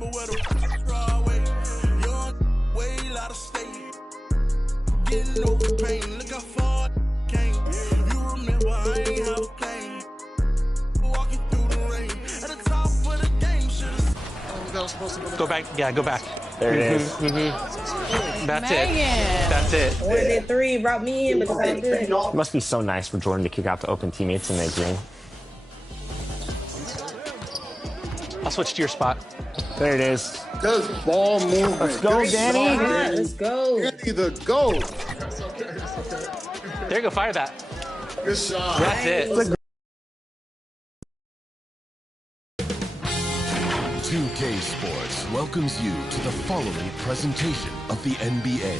remember where the away. Young, way out of state. Getting over pain. Look how far I came. You remember I ain't have a cane. Walking through the rain. At the top of the game, should've. Go back. Yeah, go back. There it is. That's it. That's it. Or did 3 brought me in because I'm good. It must be so nice for Jordan to kick out to open teammates in that green. I'll switch to your spot. There it is. Just ball movement. Let's go, Danny. Let's go. Either go. There you go. Fire that. Good shot. That's it. 2K Sports welcomes you to the following presentation of the NBA.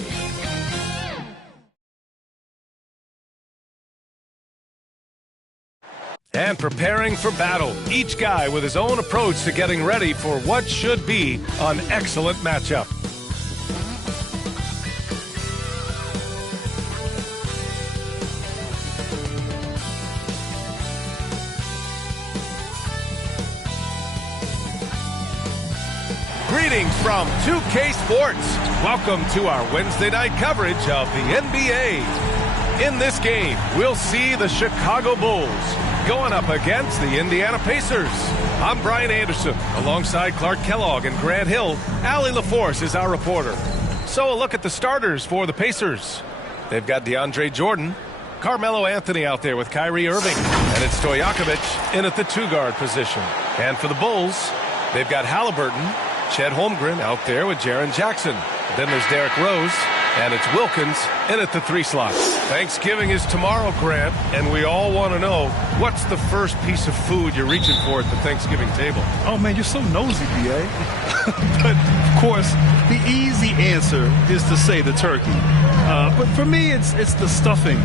And preparing for battle, each guy with his own approach to getting ready for what should be an excellent matchup. Greetings from 2K Sports. Welcome to our Wednesday night coverage of the NBA. In this game, we'll see the Chicago Bulls going up against the Indiana Pacers. I'm Brian Anderson, alongside Clark Kellogg and Grant Hill. Allie LaForce is our reporter. So a look at the starters for the Pacers. They've got DeAndre Jordan, Carmelo Anthony out there with Kyrie Irving, and it's Stojakovic in at the 2-guard position. And for the Bulls, they've got Halliburton, Chet Holmgren out there with Jaren Jackson. Then there's Derrick Rose, and it's Wilkins in at the 3 slot. Thanksgiving is tomorrow, Grant, and we all want to know, what's the first piece of food you're reaching for at the Thanksgiving table? Oh, man, you're so nosy, B.A. But, of course, the easy answer is to say the turkey. But for me, it's the stuffing.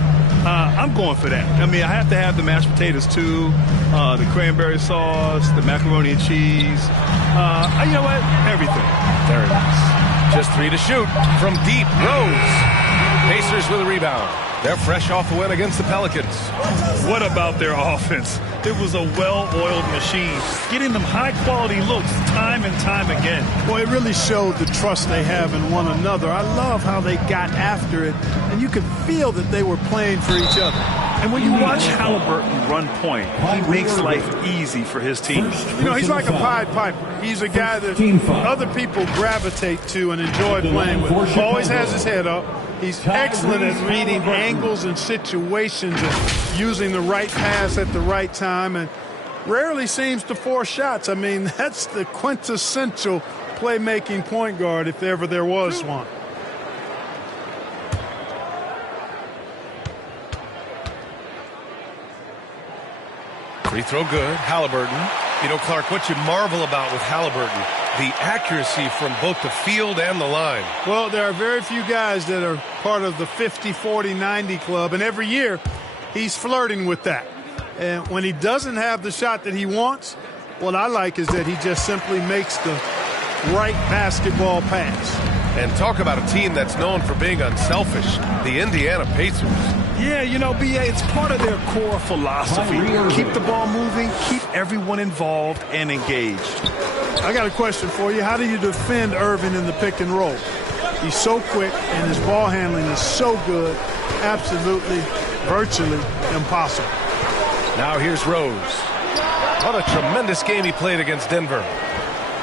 I'm going for that. I mean, I have to have the mashed potatoes, too, the cranberry sauce, the macaroni and cheese. You know what? Everything. Very nice. Just 3 to shoot from deep. Rose. Pacers with a rebound. They're fresh off the win against the Pelicans. What about their offense? It was a well-oiled machine, getting them high-quality looks time and time again. Well, it really showed the trust they have in one another. I love how they got after it, and you could feel that they were playing for each other. And when you watch Halliburton run point, he makes life easy for his team. You know, he's like a Pied Piper. He's a guy that other people gravitate to and enjoy playing with. Always has his head up. He's excellent at reading angles and situations and using the right pass at the right time, and rarely seems to force shots. I mean, that's the quintessential playmaking point guard if ever there was one. Free throw good. Halliburton. You know, Clark, what you marvel about with Halliburton, the accuracy from both the field and the line. Well, there are very few guys that are part of the 50, 40, 90 club, and every year he's flirting with that. And when he doesn't have the shot that he wants, what I like is that he just simply makes the right basketball pass. And talk about a team that's known for being unselfish, the Indiana Pacers. Yeah, you know, B.A., it's part of their core philosophy. Keep the ball moving, keep everyone involved and engaged. I got a question for you. How do you defend Irving in the pick and roll? He's so quick, and his ball handling is so good, absolutely, virtually impossible. Now here's Rose. What a tremendous game he played against Denver.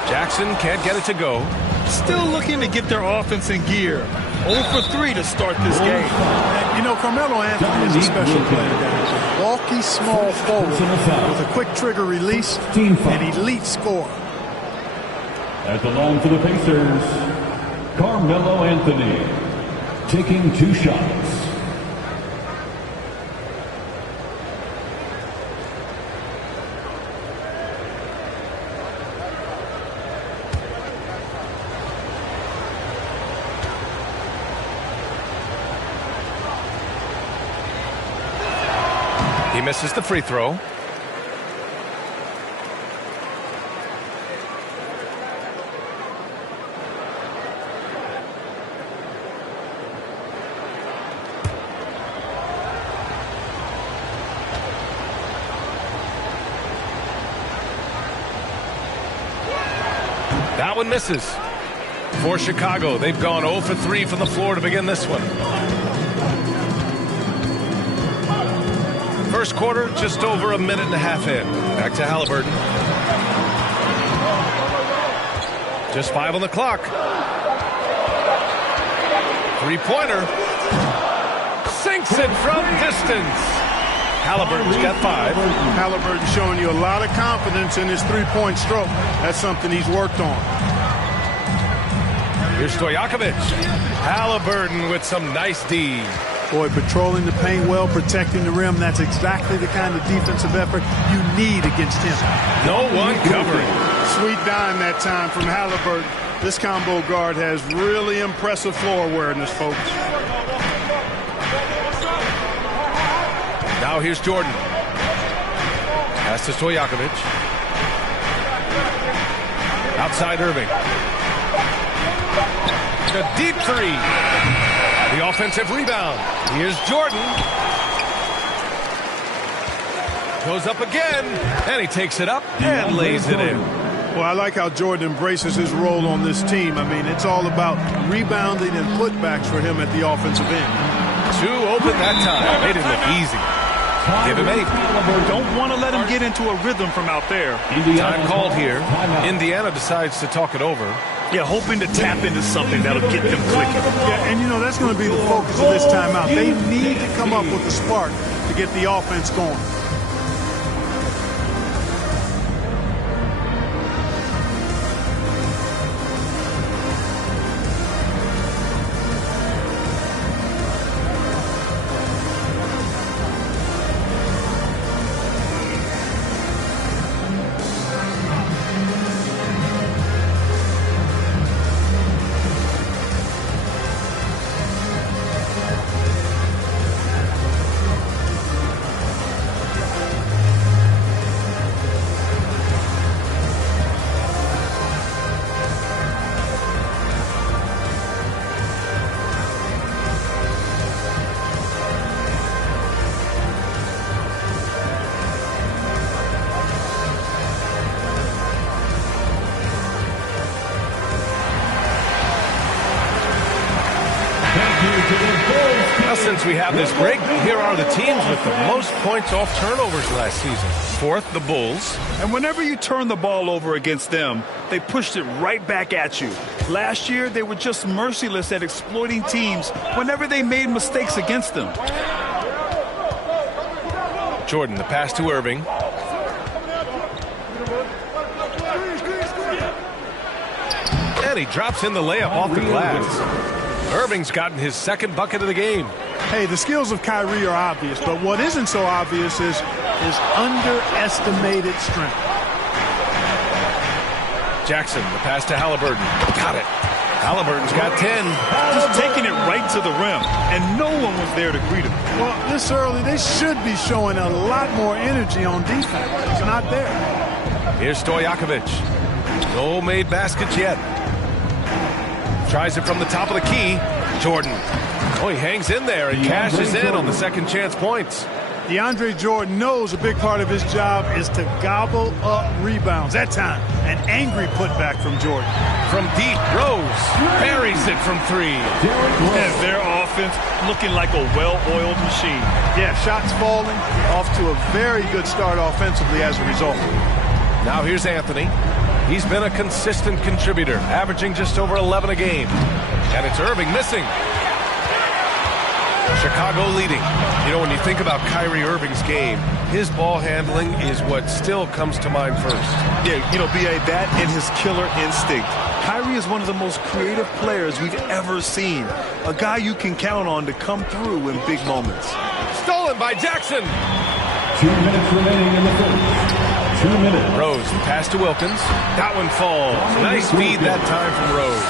Jackson can't get it to go. Still looking to get their offense in gear. 0 for 3 to start this game. And, you know, Carmelo Anthony is a special player, guys. Bulky, small forward with a quick trigger release, an elite scorer. At the line for the Pacers, Carmelo Anthony, taking 2 shots. He misses the free throw. That one misses. For Chicago, they've gone 0 for 3 from the floor to begin this one. First quarter, just over a minute and a half in. Back to Halliburton. Just 5 on the clock. Three-pointer. Sinks it from distance. Halliburton's got 5. Halliburton showing you a lot of confidence in his three-point stroke. That's something he's worked on. Here's Stojakovic. Halliburton with some nice D. Boy, patrolling the paint well, protecting the rim. That's exactly the kind of defensive effort you need against him. No one covering. Sweet dime that time from Halliburton. This combo guard has really impressive floor awareness, folks. Now here's Jordan. Pass to Stojakovic. Outside Irving. A deep three. The offensive rebound. Here's Jordan. Goes up again, and he takes it up and lays it in. Well, I like how Jordan embraces his role on this team. I mean, it's all about rebounding and putbacks for him at the offensive end. 2 open that time. Made it look easy. Give him 8. Don't want to let him get into a rhythm from out there. Time called here. Indiana decides to talk it over. Yeah, hoping to tap into something that'll get them clicking. Yeah, and you know, that's going to be the focus of this timeout. They need to come up with a spark to get the offense going. Now, since we have this break, here are the teams with the most points off turnovers last season. 4th, the Bulls. And whenever you turn the ball over against them, they pushed it right back at you. Last year, they were just merciless at exploiting teams whenever they made mistakes against them. Jordan, the pass to Irving. And he drops in the layup off the glass. Irving's gotten his 2nd bucket of the game. Hey, the skills of Kyrie are obvious, but what isn't so obvious is his underestimated strength. Jackson, the pass to Halliburton. Got it. Halliburton's got 10. Just taking it right to the rim, and no one was there to greet him. Well, this early, they should be showing a lot more energy on defense. It's not there. Here's Stojakovic. No made baskets yet. Tries it from the top of the key. Jordan. Oh, he hangs in there and cashes in on the second chance points. DeAndre Jordan knows a big part of his job is to gobble up rebounds. That time, an angry putback from Jordan. From deep, Rose buries it from 3. And their offense looking like a well-oiled machine. Yeah, shots falling, off to a very good start offensively as a result. Now here's Anthony. He's been a consistent contributor, averaging just over 11 a game. And it's Irving missing. Chicago leading. You know, when you think about Kyrie Irving's game, his ball handling is what still comes to mind first. Yeah, you know, B.A., that and his killer instinct. Kyrie is one of the most creative players we've ever seen. A guy you can count on to come through in big moments. Stolen by Jackson. 2 minutes remaining in the first. 2 minutes. Rose, pass to Wilkins. That one falls. Nice feed that time from Rose.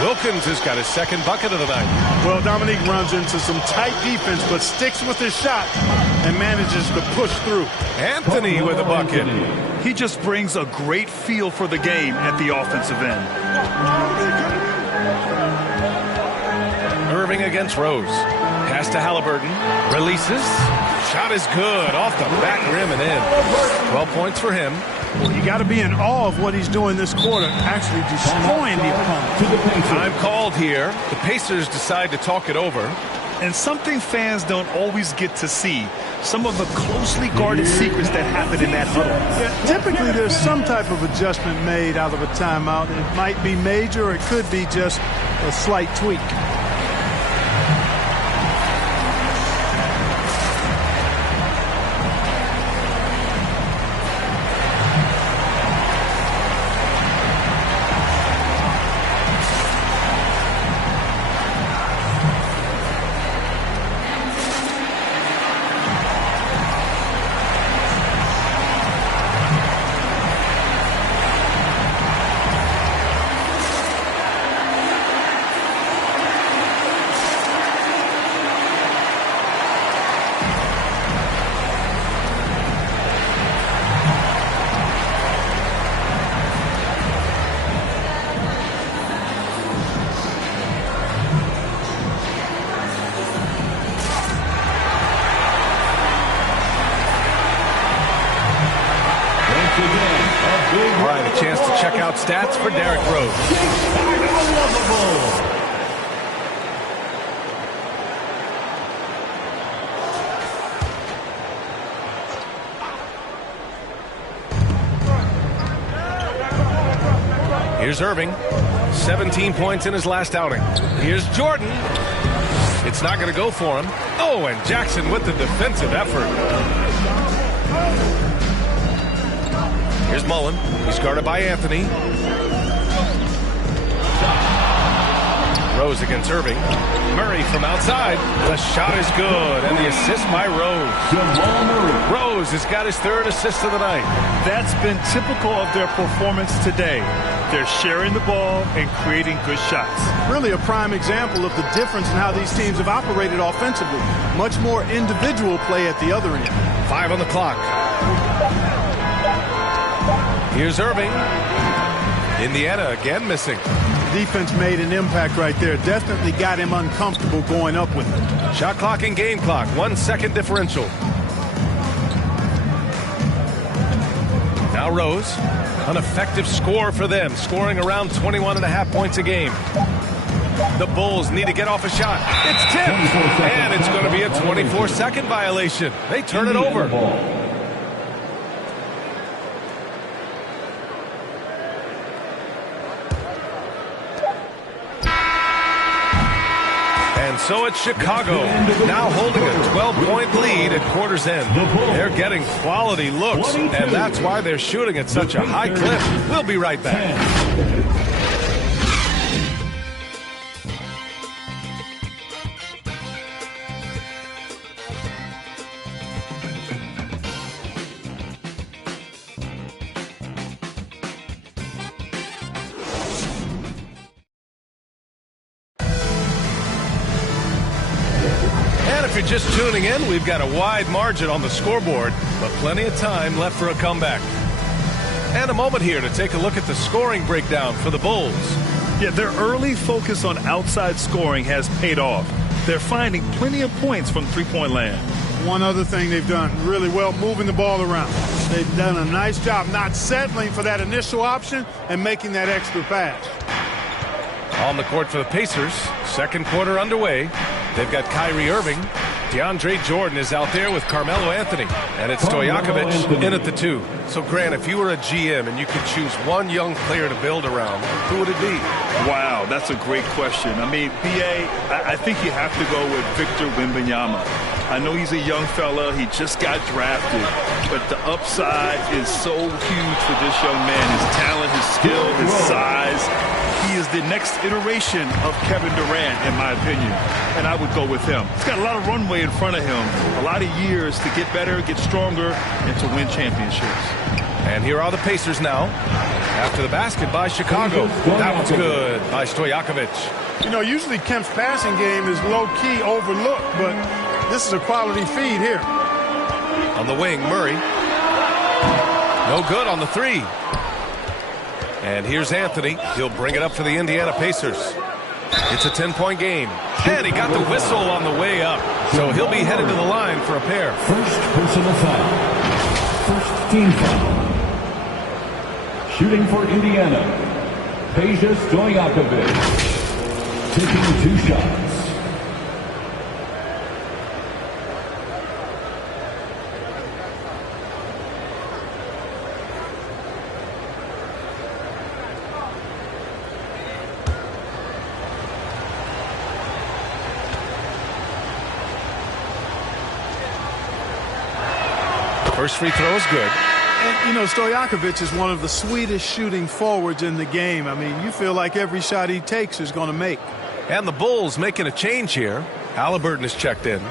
Wilkins has got his 2nd bucket of the night. Well, Dominique runs into some tight defense, but sticks with his shot and manages to push through. Anthony with a bucket. He just brings a great feel for the game at the offensive end. Irving against Rose. Pass to Halliburton. Releases. Shot is good. Off the back rim and in. 12 points for him. You got to be in awe of what he's doing this quarter, actually destroying the opponent. Time called here. The Pacers decide to talk it over. And something fans don't always get to see, some of the closely guarded secrets that happen in that huddle. Yeah, typically there's some type of adjustment made out of a timeout. It might be major, or it could be just a slight tweak. All right, a chance to check out stats for Derrick Rose. Here's Irving. 17 points in his last outing. Here's Jordan. It's not going to go for him. Oh, and Jackson with the defensive effort. Here's Mullen. He's guarded by Anthony. Rose against Irving. Murray from outside. The shot is good, and the assist by Rose. Rose has got his third assist of the night. That's been typical of their performance today. They're sharing the ball and creating good shots. Really a prime example of the difference in how these teams have operated offensively. Much more individual play at the other end. 5 on the clock. Here's Irving. Indiana again missing. Defense made an impact right there. Definitely got him uncomfortable going up with it. Shot clock and game clock. 1 second differential. Now Rose. An effective score for them. Scoring around 21.5 points a game. The Bulls need to get off a shot. It's tipped. And it's going to be a 24-second violation. They turn it over. And so it's Chicago, now holding a 12-point lead at quarter's end. They're getting quality looks, and that's why they're shooting at such a high clip. We'll be right back. If you're just tuning in, we've got a wide margin on the scoreboard, but plenty of time left for a comeback. And a moment here to take a look at the scoring breakdown for the Bulls. Yeah, their early focus on outside scoring has paid off. They're finding plenty of points from three-point land. One other thing they've done really well, moving the ball around. They've done a nice job not settling for that initial option and making that extra pass. On the court for the Pacers, second quarter underway. They've got Kyrie Irving. DeAndre Jordan is out there with Carmelo Anthony. And it's Stojakovic in at the 2. So, Grant, if you were a GM and you could choose one young player to build around, who would it be? Wow, that's a great question. I mean, B.A., I think you have to go with Victor Wembanyama. I know he's a young fella. He just got drafted. But the upside is so huge for this young man. His talent, his skill, his size. He is the next iteration of Kevin Durant, in my opinion. And I would go with him. He's got a lot of runway in front of him. A lot of years to get better, get stronger, and to win championships. And here are the Pacers now. After the basket by Chicago. That one's good by Stojakovic. You know, usually Kemp's passing game is low-key overlooked, but this is a quality feed here. On the wing, Murray. No good on the 3. And here's Anthony. He'll bring it up for the Indiana Pacers. It's a 10-point game. And he got the whistle on the way up. So he'll be headed to the line for a pair. First personal foul. First team foul. Shooting for Indiana, Peja Stojakovic. Taking 2 shots. First free throw is good. And, you know, Stojakovic is one of the sweetest shooting forwards in the game. I mean, you feel like every shot he takes is going to make. And the Bulls making a change here. Halliburton is checked in.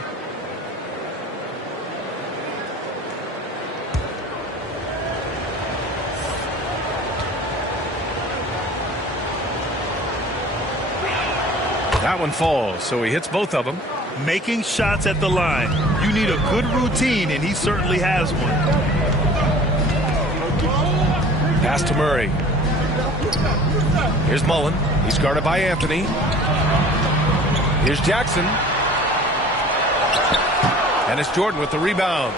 That one falls, so he hits both of them. Making shots at the line. You need a good routine, and he certainly has one. Pass to Murray. Here's Mullen. He's guarded by Anthony. Here's Jackson. And it's Jordan with the rebound.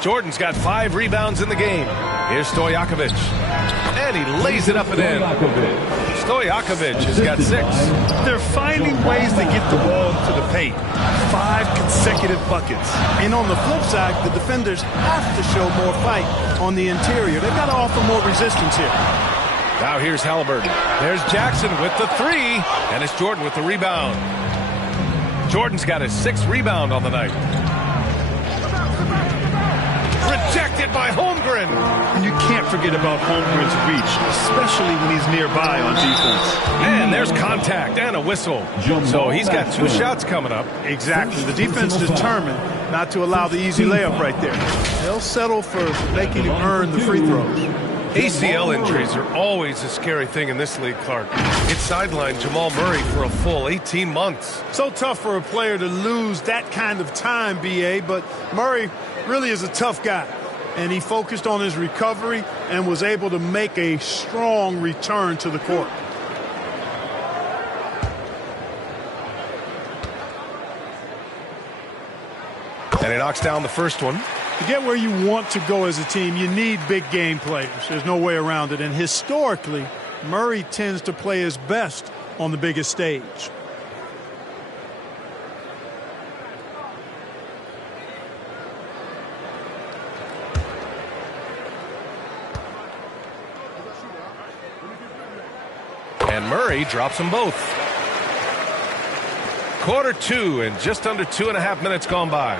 Jordan's got 5 rebounds in the game. Here's Stojakovic. And he lays it up and in. Stojakovic has got 6. They're finding ways to get the ball to the paint. 5 consecutive buckets. And on the flip side, the defenders have to show more fight on the interior. They've got to offer more resistance here. Now here's Halliburton. There's Jackson with the 3. And it's Jordan with the rebound. Jordan's got his 6th rebound on the night. Rejected by Holmgren. And you can't forget about Holmgren's reach, especially when he's nearby on defense. And there's contact and a whistle. So he's got 2 shots coming up. Exactly. The defense determined not to allow the easy layup right there. They'll settle for making him earn the free throws. ACL injuries are always a scary thing in this league, Clark. It sidelined Jamal Murray for a full 18 months. So tough for a player to lose that kind of time, B.A., but Murray really is a tough guy. And he focused on his recovery and was able to make a strong return to the court. And he knocks down the first one. To get where you want to go as a team, you need big game players. There's no way around it. And historically, Murray tends to play his best on the biggest stage. And Murray drops them both. Quarter 2 and just under 2.5 minutes gone by.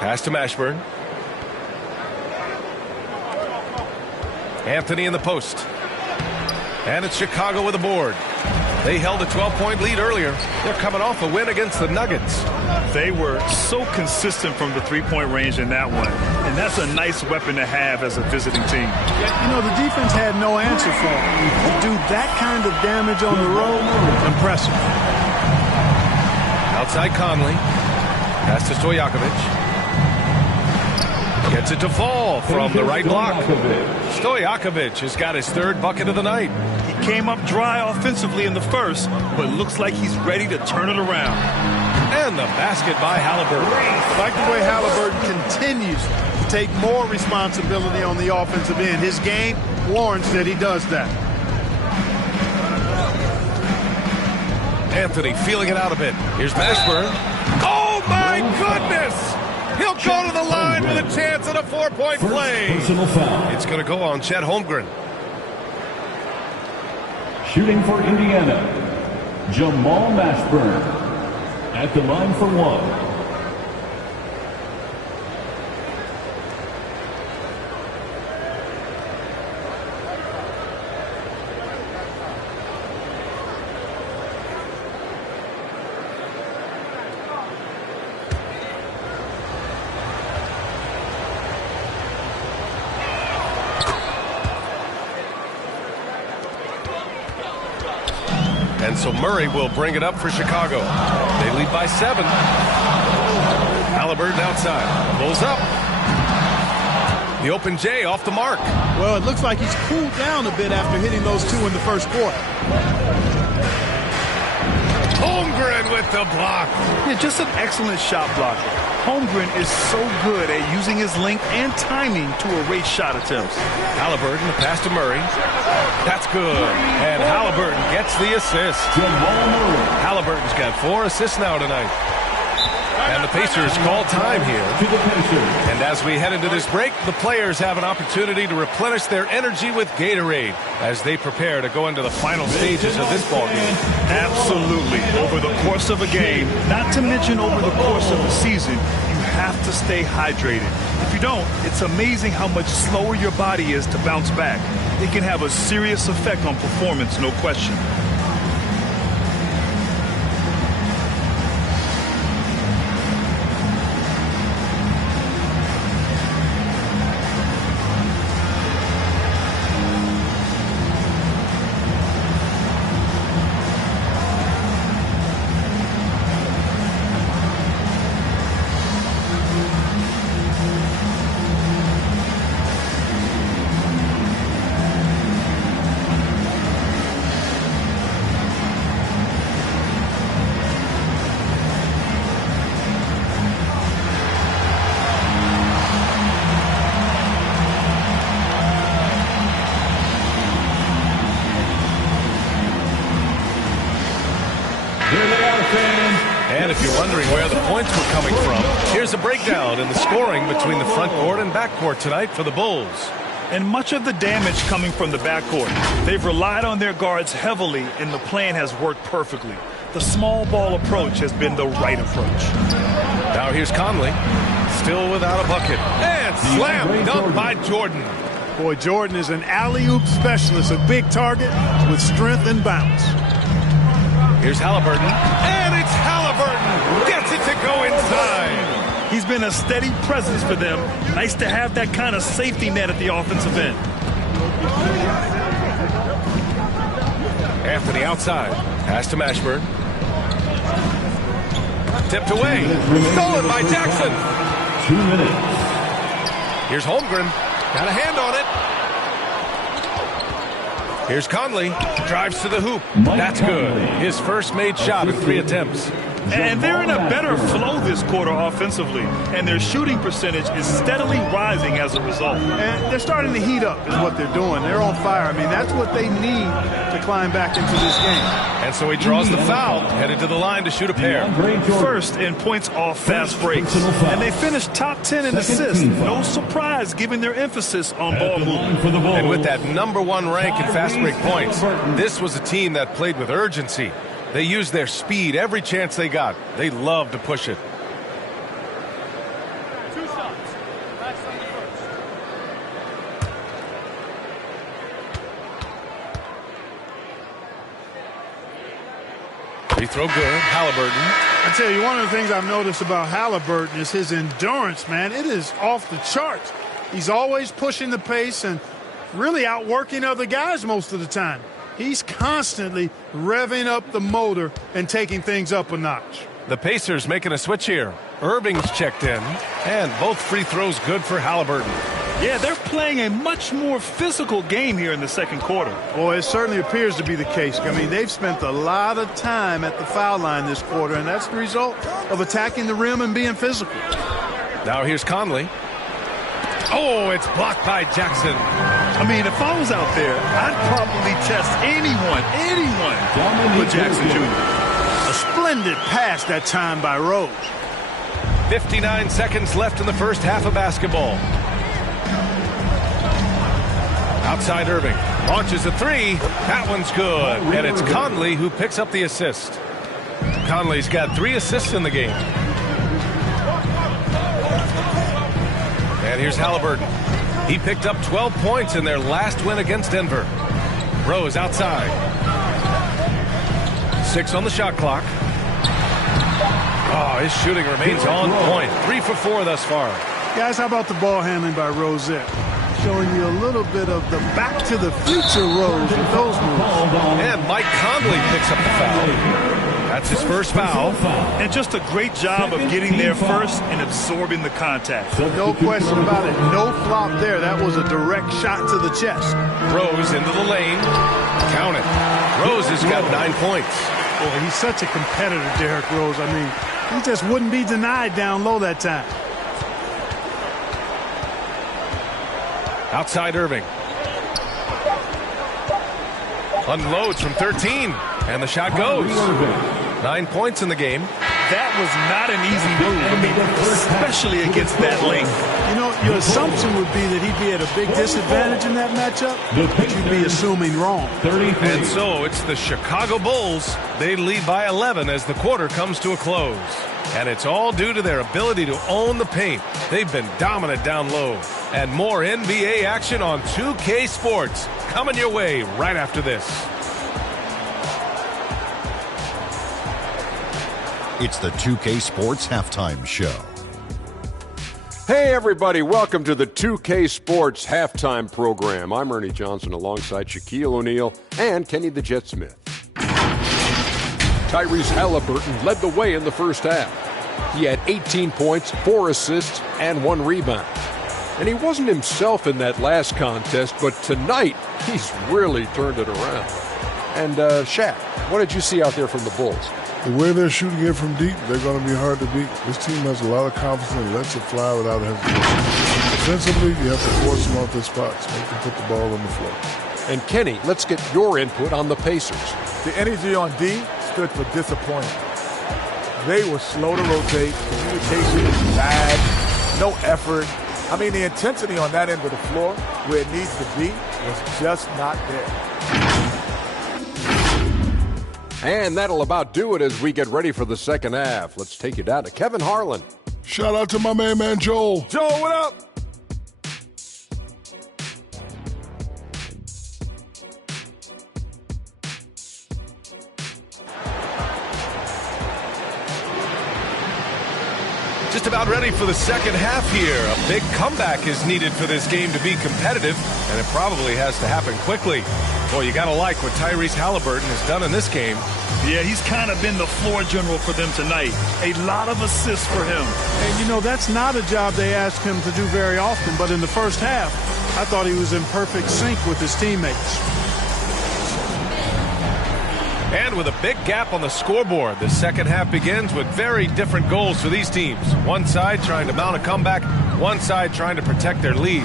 Pass to Mashburn. Anthony in the post. And it's Chicago with a board. They held a 12-point lead earlier. They're coming off a win against the Nuggets. They were so consistent from the 3-point range in that one. And that's a nice weapon to have as a visiting team. You know, the defense had no answer for him. To do that kind of damage on the road, impressive. Outside Conley. Pass to Stojakovic. Gets it to fall from the right block. Stojakovic has got his 3rd bucket of the night. He came up dry offensively in the first, but looks like he's ready to turn it around. And the basket by Halliburton. I like the way Halliburton continues to take more responsibility on the offensive end. His game warrants that he does that. Anthony feeling it out a bit. Here's Mashburn. Oh, my goodness! He'll go to the line with a chance at a 4-point play. It's going to go on Chet Holmgren. Shooting for Indiana, Jamal Mashburn at the line for 1. And so Murray will bring it up for Chicago. They lead by 7. Halliburton outside. Pulls up. The open J off the mark. Well, it looks like he's cooled down a bit after hitting those 2 in the first quarter. Holmgren with the block. Yeah, just an excellent shot blocker. Holmgren is so good at using his length and timing to erase shot attempts. Halliburton, the pass to Murray. That's good. And Halliburton gets the assist. Halliburton's got 4 assists now tonight. And the Pacers call time here. And as we head into this break, the players have an opportunity to replenish their energy with Gatorade as they prepare to go into the final stages of this ballgame. Absolutely. Over the course of a game, not to mention over the course of the season, you have to stay hydrated. If you don't, it's amazing how much slower your body is to bounce back. It can have a serious effect on performance, no question. And if you're wondering where the points were coming from, here's a breakdown in the scoring between the front court and back court tonight for the Bulls. And much of the damage coming from the backcourt. They've relied on their guards heavily, and the plan has worked perfectly. The small ball approach has been the right approach. Now here's Conley, still without a bucket. And slam dunk by Jordan. Boy, Jordan is an alley-oop specialist, a big target with strength and bounce. Here's Halliburton, and it's Halliburton. Gets it to go inside. He's been a steady presence for them. Nice to have that kind of safety net at the offensive end. Anthony outside. Pass to Mashburn. Tipped away. Stolen by Jackson. 2 minutes. Here's Holmgren. Got a hand on it. Here's Conley. Drives to the hoop. That's good. His first made shot in 3 attempts. And they're in a better flow this quarter offensively. And their shooting percentage is steadily rising as a result. And they're starting to heat up is what they're doing. They're on fire. I mean, that's what they need to climb back into this game. And so he draws the foul, headed to the line to shoot a pair. First in points off fast breaks. And they finished top 10 in assists. No surprise given their emphasis on ball movement. And with that #1 rank in fast break points, this was a team that played with urgency. They used their speed every chance they got. They love to push it. 2 shots. That's on the first. Free throw good. Halliburton. I tell you, one of the things I've noticed about Halliburton is his endurance, man. It is off the charts. He's always pushing the pace and really outworking other guys most of the time. He's constantly revving up the motor and taking things up a notch. The Pacers making a switch here. Irving's checked in, and both free throws good for Halliburton. Yeah, they're playing a much more physical game here in the second quarter. Boy, it certainly appears to be the case. I mean, they've spent a lot of time at the foul line this quarter, and that's the result of attacking the rim and being physical. Now here's Conley. Oh, it's blocked by Jackson. I mean, if I was out there, I'd probably test anyone but Jackson Jr. A splendid pass that time by Rose. 59 seconds left in the first half of basketball. Outside Irving. Launches a 3. That one's good. And it's Conley who picks up the assist. Conley's got 3 assists in the game. And here's Halliburton. He picked up 12 points in their last win against Denver. Rose outside. 6 on the shot clock. Oh, his shooting remains on point. 3 for 4 thus far. Guys, how about the ball handling by Rosette? Showing you a little bit of the back to the future Rose with those moves. And Mike Conley picks up the foul. That's his first foul. And just a great job of getting there first and absorbing the contact. No question about it. No flop there. That was a direct shot to the chest. Rose into the lane. Count it. Rose has got 9 points. Boy, he's such a competitor, Derrick Rose. I mean, He just wouldn't be denied down low that time. Outside Irving. Unloads from 13. And the shot goes. 9 points in the game. That was not an easy move. I mean, especially against that length. You know, your assumption would be that he'd be at a big disadvantage in that matchup, but you'd be assuming wrong. And so it's the Chicago Bulls. They lead by 11 as the quarter comes to a close. And it's all due to their ability to own the paint. They've been dominant down low. And more NBA action on 2K Sports coming your way right after this. It's the 2K Sports Halftime Show. Hey, everybody. Welcome to the 2K Sports Halftime Program. I'm Ernie Johnson alongside Shaquille O'Neal and Kenny the Jet Smith. Tyrese Halliburton led the way in the first half. He had 18 points, 4 assists, and 1 rebound. And he wasn't himself in that last contest, but tonight he's really turned it around. And Shaq, what did you see out there from the Bulls? The way they're shooting it from deep, they're going to be hard to beat. This team has a lot of confidence and lets it fly without hesitation. Defensively, you have to force them off their spots, make them put the ball on the floor. And Kenny, let's get your input on the Pacers. The energy on D stood for disappointment. They were slow to rotate. Communication was bad. No effort. I mean, the intensity on that end of the floor, where it needs to be, was just not there. And that'll about do it as we get ready for the second half. Let's take you down to Kevin Harlan. Shout out to my man Joel. Joel, what up? Just about ready for the second half here. A big comeback is needed for this game to be competitive, and it probably has to happen quickly. Boy, you got to like what Tyrese Halliburton has done in this game. Yeah, he's kind of been the floor general for them tonight. A lot of assists for him. And, you know, that's not a job they ask him to do very often, but in the first half, I thought he was in perfect sync with his teammates. And with a big gap on the scoreboard, the second half begins with very different goals for these teams. One side trying to mount a comeback, one side trying to protect their lead.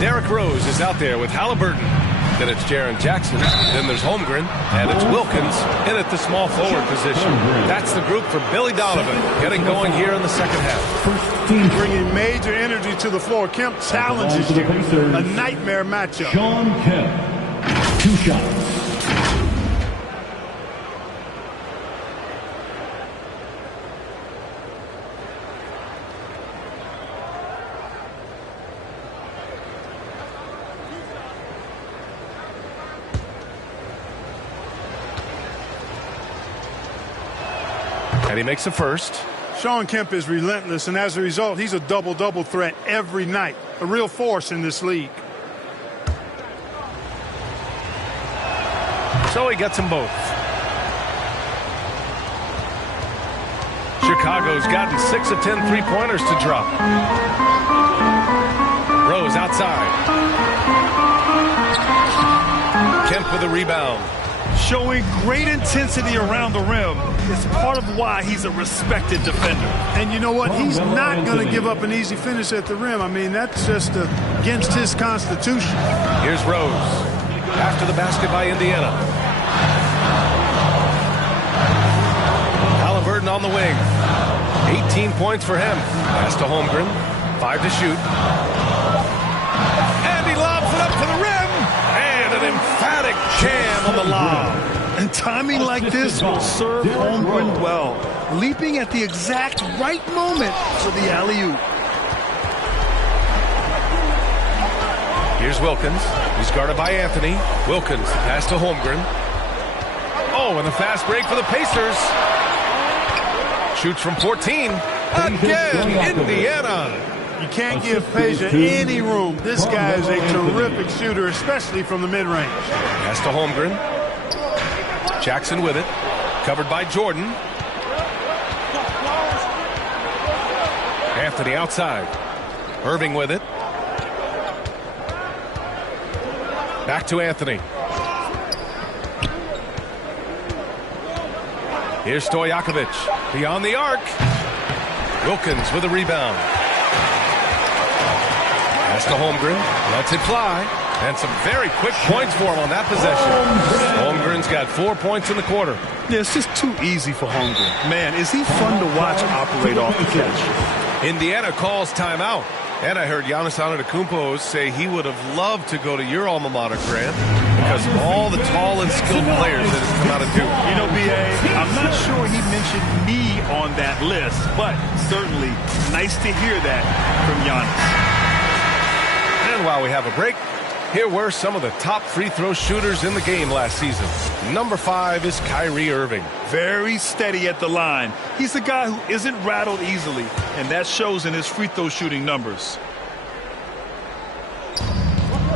Derrick Rose is out there with Halliburton. Then it's Jaren Jackson. Then there's Holmgren. And it's Wilkins in at the small forward position. That's the group for Billy Donovan getting going here in the second half. Bringing major energy to the floor. Kemp challenges you. A nightmare matchup. Sean Kemp, 2 shots. And he makes a first. Sean Kemp is relentless, and as a result, he's a double-double threat every night. A real force in this league. So he gets them both. Chicago's gotten 6 of 10 three-pointers to drop. Rose outside. Kemp with a rebound. Showing great intensity around the rim is part of why he's a respected defender. And you know what? He's not going to give up an easy finish at the rim. I mean, that's just against his constitution. Here's Rose. After the basket by Indiana. Halliburton on the wing. 18 points for him. Pass to Holmgren. 5 to shoot. And he lobs it up to the rim. And an emphatic jam on the lob. And timing like this will serve Holmgren well. Leaping at the exact right moment for the alley-oop. Here's Wilkins. He's guarded by Anthony. Wilkins, pass to Holmgren. Oh, and a fast break for the Pacers. Shoots from 14. Again, Indiana. You can't give Peja any room. This guy is a terrific shooter, especially from the mid-range. Pass to Holmgren. Jackson with it. Covered by Jordan. Anthony outside. Irving with it. Back to Anthony. Here's Stojakovic. Beyond the arc. Wilkins with a rebound. Pass to Holmgren. Lets it fly. And some very quick points for him on that possession. Holmgren's got 4 points in the quarter. Yeah, it's just too easy for Holmgren. Man, is he fun to watch operate off the catch. Indiana calls timeout. And I heard Giannis Antetokounmpo say he would have loved to go to your alma mater, Grant, because of all the tall and skilled players that have come out of Duke. You know, B.A., I'm not sure he mentioned me on that list, but certainly nice to hear that from Giannis. And while we have a break, here were some of the top free throw shooters in the game last season. Number 5 is Kyrie Irving. Very steady at the line. He's a guy who isn't rattled easily, and that shows in his free throw shooting numbers.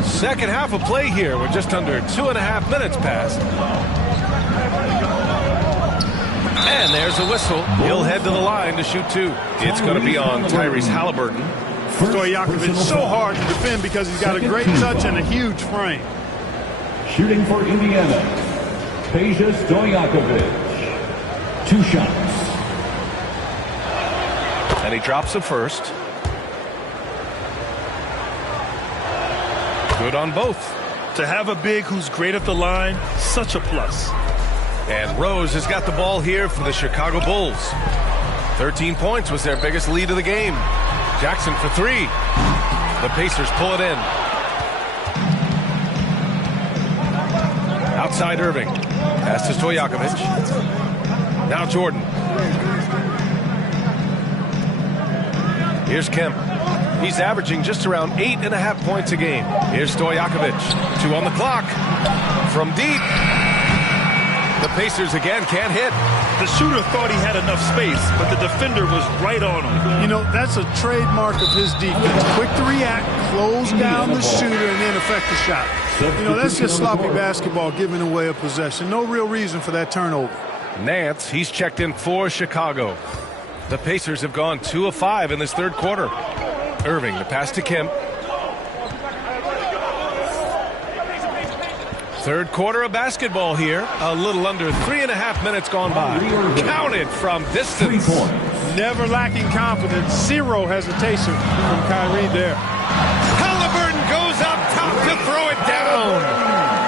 Second half of play here. We're just under 2.5 minutes past. And there's a whistle. He'll head to the line to shoot 2. It's going to be on Tyrese Halliburton. Stojakovic so hard to defend because he's got a great touch and a huge frame. Shooting for Indiana, Peja Stojakovic. 2 shots. And he drops the first. Good on both. To have a big who's great at the line, such a plus. And Rose has got the ball here for the Chicago Bulls. 13 points was their biggest lead of the game. Jackson for 3. The Pacers pull it in. Outside Irving. Pass to Stojakovic. Now Jordan. Here's Kemp. He's averaging just around 8.5 points a game. Here's Stojakovic. 2 on the clock. From deep. The Pacers again can't hit. The shooter thought he had enough space, but the defender was right on him. You know, that's a trademark of his defense. Quick to react, close down the shooter, and then affect the shot. You know, that's just sloppy basketball, giving away a possession. No real reason for that turnover. Nance, he's checked in for Chicago. The Pacers have gone 2 of 5 in this third quarter. Irving, the pass to Kemp. Third quarter of basketball here. A little under 3.5 minutes gone by. Counted from distance. Never lacking confidence. Zero hesitation from Kyrie there. Halliburton goes up top to throw it down.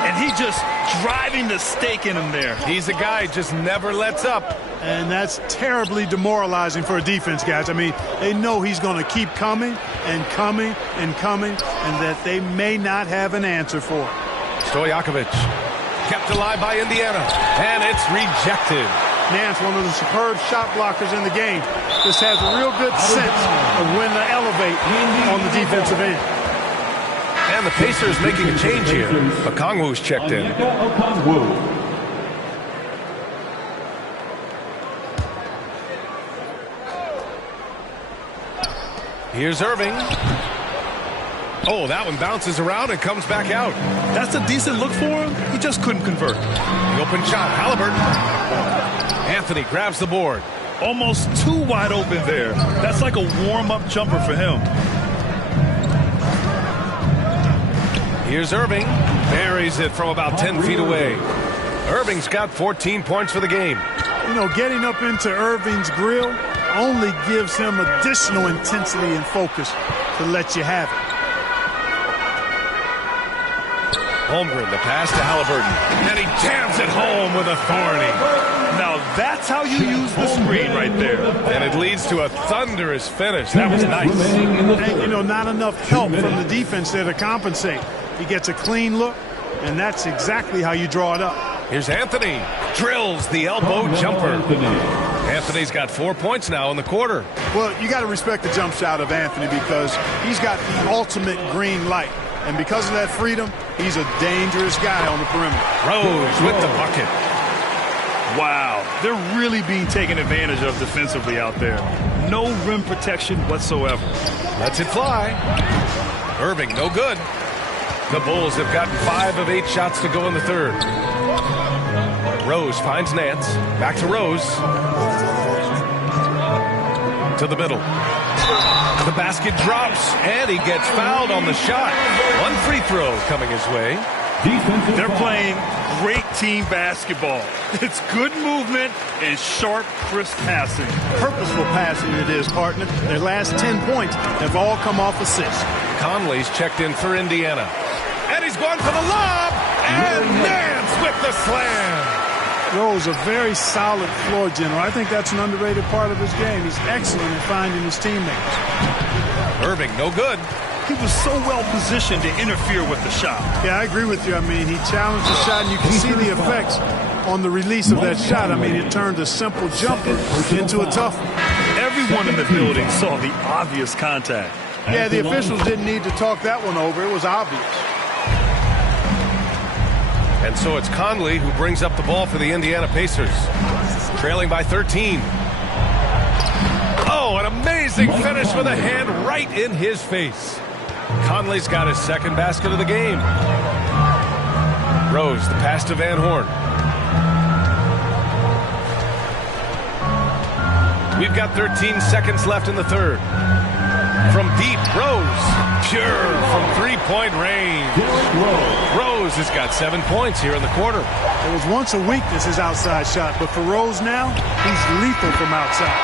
And he just driving the stake in him there. He's a guy just never lets up. And that's terribly demoralizing for a defense, guys. I mean, they know he's going to keep coming and coming and coming, and that they may not have an answer for it. Stojakovic kept alive by Indiana, and it's rejected. Nance, one of the superb shot blockers in the game, just has a real good sense of when to elevate on the defensive end. And the Pacers making a change here. Okongwu's checked in. Here's Irving. Oh, that one bounces around and comes back out. That's a decent look for him. He just couldn't convert. The open shot, Halliburton. Anthony grabs the board. Almost too wide open there. That's like a warm-up jumper for him. Here's Irving. Buries it from about 10 feet away. Irving's got 14 points for the game. You know, getting up into Irving's grill only gives him additional intensity and focus to let you have it. Holmgren, the pass to Halliburton. And he jams it home with authority. Now that's how you use the screen right there. And it leads to a thunderous finish. That was nice. And, you know, not enough help from the defense there to compensate. He gets a clean look, and that's exactly how you draw it up. Here's Anthony. Drills the elbow jumper. Anthony's got 4 points now in the quarter. Well, you got to respect the jump shot of Anthony because he's got the ultimate green light. And because of that freedom, he's a dangerous guy on the perimeter. Rose with the bucket. Wow, they're really being taken advantage of defensively out there. No rim protection whatsoever. Lets it fly. Irving, no good. The Bulls have gotten 5 of 8 shots to go in the third. Rose finds Nance. Back to Rose. To the middle. The basket drops, and he gets fouled on the shot. One free throw coming his way. They're playing great team basketball. It's good movement and sharp, crisp passing. Purposeful passing it is, partner. Their last 10 points have all come off assists. Conley's checked in for Indiana. And he's going for the lob. And Nance with the slam. Rose, a very solid floor general. I think that's an underrated part of his game. He's excellent at finding his teammates. Irving, no good. He was so well positioned to interfere with the shot. Yeah, I agree with you. I mean, he challenged the shot, and you can see the effects on the release of that shot. I mean, it turned a simple jumper into a tough one. Everyone in the building saw the obvious contact. Yeah, the officials didn't need to talk that one over. It was obvious. And so it's Conley who brings up the ball for the Indiana Pacers. Trailing by 13. Oh, an amazing finish with a hand right in his face. Conley's got his second basket of the game. Rose, the pass to Van Horn. We've got 13 seconds left in the third. From deep, Rose. Pure from three-point range. Rose has got 7 points here in the quarter. It was once a weakness, his outside shot, but for Rose now, he's lethal from outside.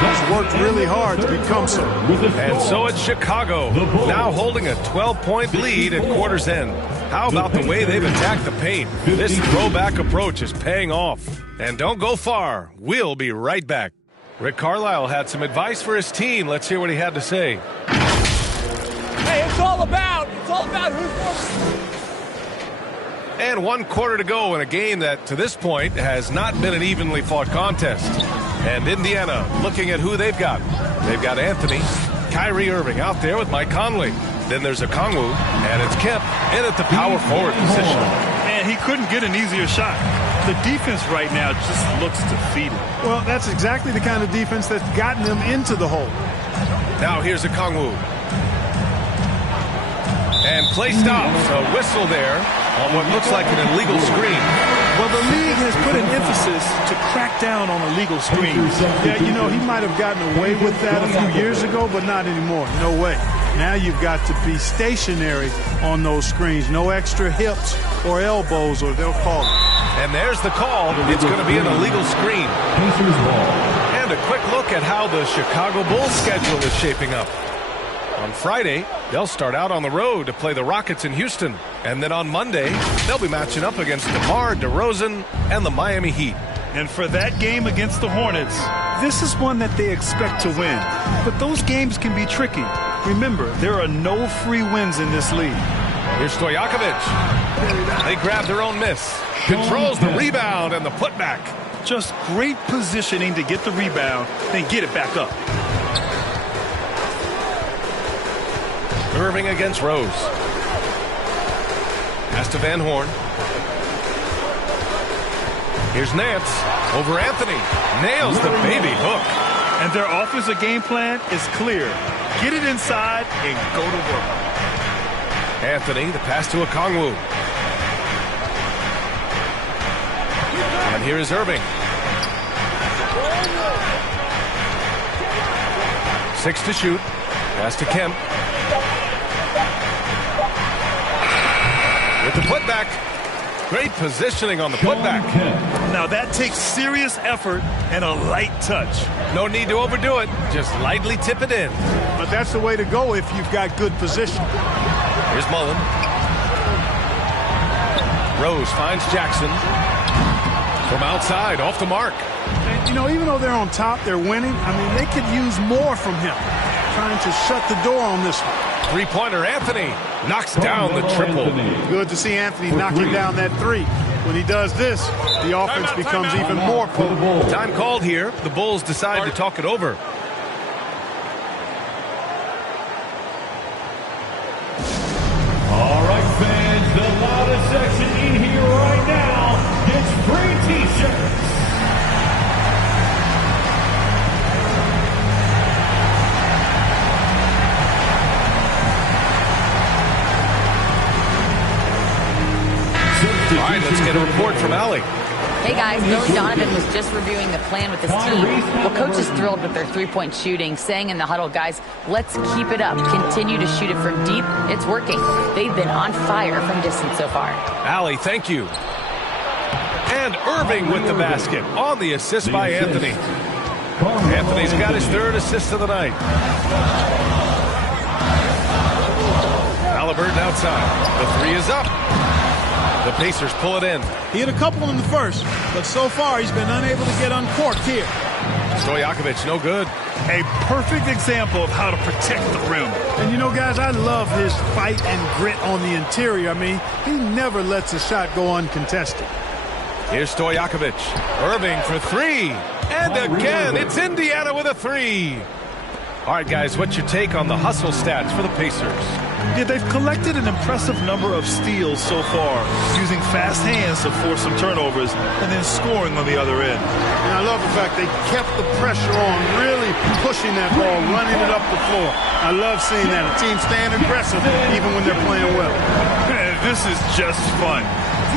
He's worked really hard to become so. And so it's Chicago, now holding a 12-point lead at quarter's end. How about the way they've attacked the paint? This throwback approach is paying off. And don't go far. We'll be right back. Rick Carlisle had some advice for his team. Let's hear what he had to say. Hey, it's all about who's more. And 1 quarter to go in a game that, to this point, has not been an evenly fought contest. And Indiana looking at who they've got. They've got Anthony, Kyrie Irving out there with Mike Conley. Then there's a Kongwu, and it's Kemp in at the power forward position. And he couldn't get an easier shot. The defense right now just looks defeated. Well, that's exactly the kind of defense that's gotten them into the hole. Now here's a Kongwu. And play stops. A whistle there on what looks like an illegal screen. Well, the league has put an emphasis to crack down on illegal screens. Yeah, you know, he might have gotten away with that a few years ago, but not anymore. No way. Now you've got to be stationary on those screens. No extra hips or elbows, or they'll call it. And there's the call. It's going to be an illegal screen. And a quick look at how the Chicago Bulls schedule is shaping up. On Friday, they'll start out on the road to play the Rockets in Houston. And then on Monday, they'll be matching up against DeMar DeRozan and the Miami Heat. And for that game against the Hornets, this is one that they expect to win. But those games can be tricky. Remember, there are no free wins in this league. Here's Stojakovic. They grab their own miss. Controls the rebound and the putback. Just great positioning to get the rebound, then get it back up. Irving against Rose. Pass to Van Horn. Here's Nance over Anthony. Nails the baby hook. And their offensive game plan is clear. Get it inside and go to work. Anthony, the pass to Okongwu. And here is Irving. 6 to shoot. Pass to Kemp. With the putback. Great positioning on the putback. Now that takes serious effort and a light touch. No need to overdo it. Just lightly tip it in. But that's the way to go if you've got good position. Here's Mullen. Rose finds Jackson. From outside, off the mark. And, you know, even though they're on top, they're winning. I mean, they could use more from him. Trying to shut the door on this one. Three-pointer, Anthony knocks down the triple. Good to see Anthony knocking down that three. When he does this, the offense becomes even more potent. Time called here. The Bulls decide to talk it over. All right, fans, the loudest section in here right now gets free T-shirts. All right, let's get a report from Allie. Hey guys, Billy Donovan was just reviewing the plan with his team. Well, coach is thrilled with their three-point shooting, saying in the huddle, guys, let's keep it up. Continue to shoot it from deep. It's working. They've been on fire from distance so far. Allie, thank you. And Irving with the basket on the assist by Anthony. Anthony's got his third assist of the night. Halliburton outside. The three is up. The Pacers pull it in. He had a couple in the first, but so far he's been unable to get uncorked here. Stojakovic, no good. A perfect example of how to protect the rim. And you know, guys, I love his fight and grit on the interior. I mean, he never lets a shot go uncontested. Here's Stojakovic. Irving for three. And again, it's Indiana with a three. All right, guys, what's your take on the hustle stats for the Pacers? Yeah, they've collected an impressive number of steals so far, using fast hands to force some turnovers and then scoring on the other end. And I love the fact they kept the pressure on, really pushing that ball, running it up the floor. I love seeing that. A team staying aggressive even when they're playing well. Man, this is just fun.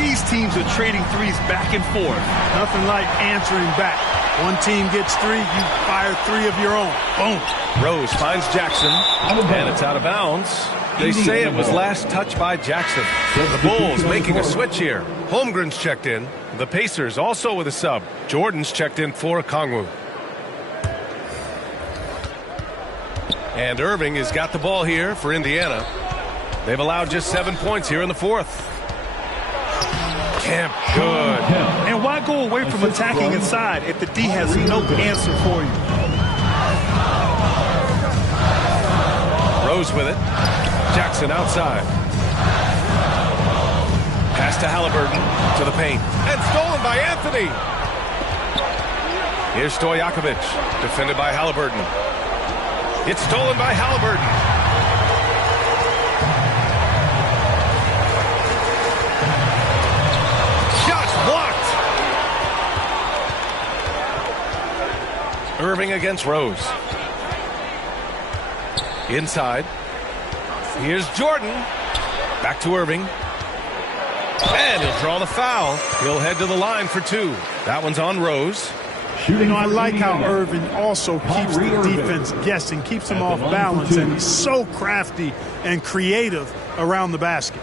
These teams are trading threes back and forth. Nothing like answering back. One team gets three, you fire three of your own. Boom. Rose finds Jackson, and it's out of bounds. They say it was last touched by Jackson. The Bulls making a switch here. Holmgren's checked in. The Pacers also with a sub. Jordan's checked in for Okongwu. And Irving has got the ball here for Indiana. They've allowed just 7 points here in the fourth. Kemp, good. And why go away from attacking inside if the D has no answer for you? Rose with it. Jackson outside. Pass to Halliburton to the paint. And stolen by Anthony. Here's Stojakovic. Defended by Halliburton. It's stolen by Halliburton. Irving against Rose. Inside. Here's Jordan. Back to Irving. And he'll draw the foul. He'll head to the line for two. That one's on Rose. You know, I like how Irving also keeps the defense guessing, keeps them off balance, and he's so crafty and creative around the basket.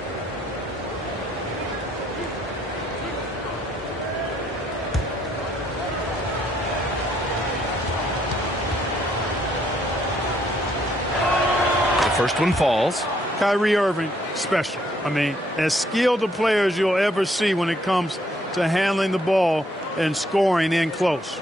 First one falls. Kyrie Irving, special. I mean, as skilled a player as you'll ever see when it comes to handling the ball and scoring in close.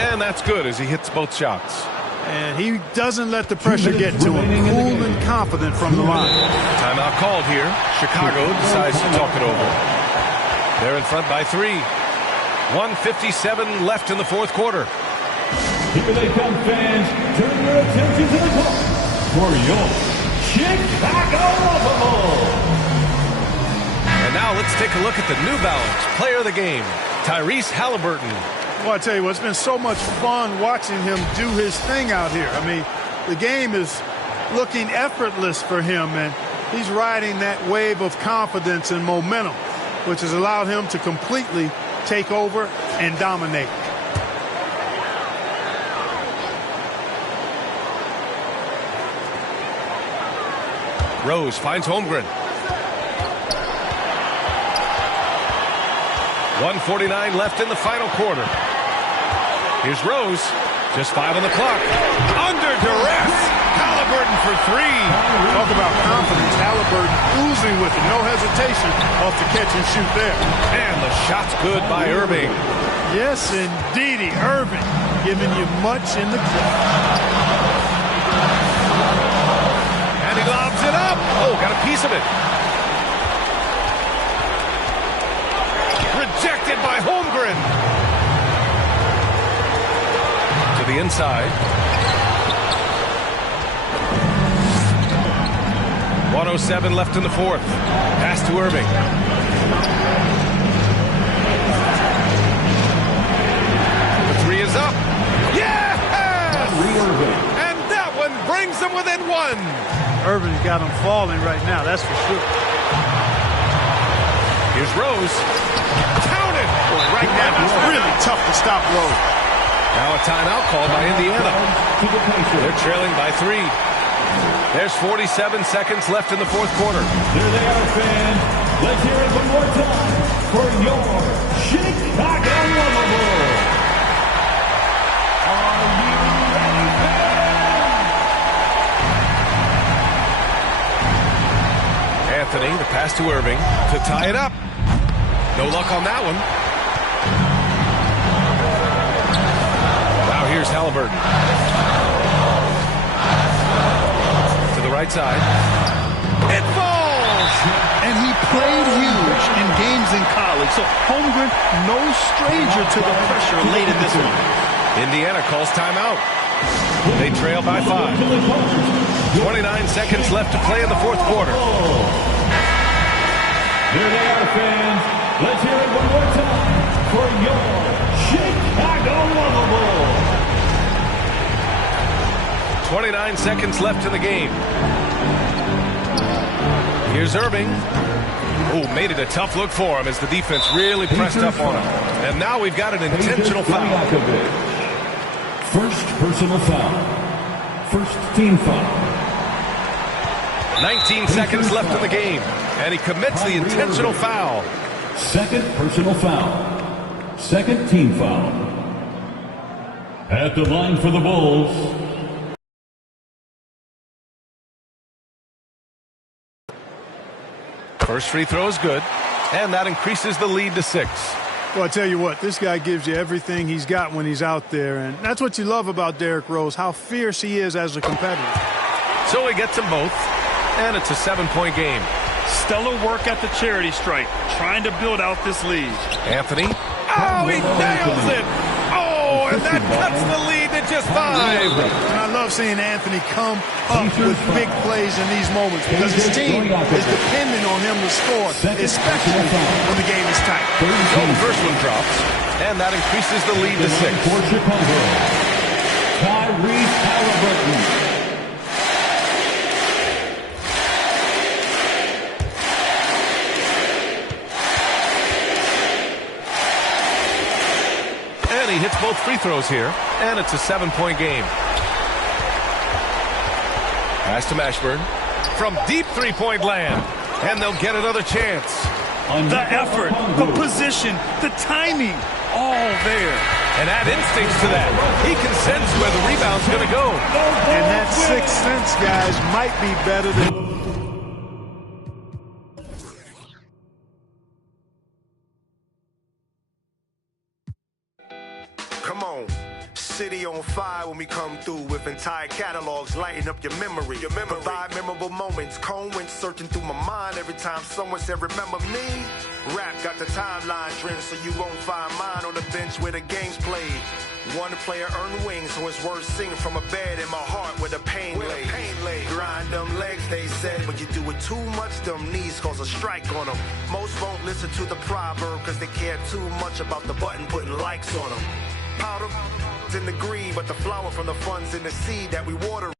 And that's good as he hits both shots. And he doesn't let the pressure get to him. Cool and confident from the line. Timeout called here. Chicago decides to talk it over. They're in front by three. 1:57 left in the fourth quarter. Here they come, fans. Turn your attention to the clock for your Chicago Bulls. And now let's take a look at the New Balance player of the game, Tyrese Halliburton. Well, I tell you what, it's been so much fun watching him do his thing out here. I mean, the game is looking effortless for him, and he's riding that wave of confidence and momentum, which has allowed him to completely take over and dominate. Rose finds Holmgren. 1:49 left in the final quarter. Here's Rose. Just 5 on the clock. Under duress. Halliburton for three. Talk about confidence. Halliburton oozing with it. No hesitation off the catch and shoot there. And the shot's good by Irving. Yes, indeedy. Irving giving you much in the clip. And he lobs it up. Oh, got a piece of it. Rejected by Holmgren. To the inside. 1:07 left in the fourth. Pass to Irving. The three is up. Yeah! one. Irvin's got him falling right now, that's for sure. Here's Rose. Counted. Boy, right now it's really tough to stop Rose. Now a timeout called by Indiana. They're trailing by 3. There's 47 seconds left in the fourth quarter. There they are, fans. Let's hear it one more time for your Chicago Bulls. Are you ready, fans? Anthony, the pass to Irving to tie it up. No luck on that one. Now here's Halliburton. To the right side. It falls! And he played huge in games in college, so Holmgren, no stranger to the pressure late in this one. Indiana calls timeout. They trail by 5. 29 seconds left to play in the fourth quarter. Here they are, fans. Let's hear it one more time for your Chicago Bulls. 29 seconds left in the game. Here's Irving. Oh, made it a tough look for him as the defense really pressed up on him. And now we've got an intentional foul. First personal foul. First team foul. 19 seconds left in the game. And he commits the intentional foul. Second personal foul. Second team foul. At the line for the Bulls. First free throw is good, and that increases the lead to 6. Well, I tell you what, this guy gives you everything he's got when he's out there, and that's what you love about Derrick Rose, how fierce he is as a competitor. So he gets them both, and it's a 7-point game. Stellar work at the charity stripe, trying to build out this lead. Anthony. Oh, he nails it! Oh, and that cuts the lead to just 5. And I love seeing Anthony come up with big plays in these moments because his team is depending on him to score, especially when the game is tight. So the first one drops, and that increases the lead to 6. For Chicago, Tyrese Halliburton. And he hits both free throws here, and it's a 7-point game. Pass to Mashburn from deep three-point land, and they'll get another chance. The effort, the position, the timing, all there. And add instincts to that. He can sense where the rebound's going to go. And that sixth sense, guys, might be better than... Come on. City on fire when we come through with entire catalogs lighting up your memory. Provide memorable moments. Cone went searching through my mind every time someone said, remember me? Rap got the timeline trend, so you won't find mine on the bench where the game's played. One player earned wings, so it's worth singing from a bed in my heart where the pain lay. Grind them legs, they said, but you do it too much, them knees cause a strike on them. Most won't listen to the proverb cause they care too much about the button putting likes on them. Powder in the green, but the flower from the funds in the seed that we water.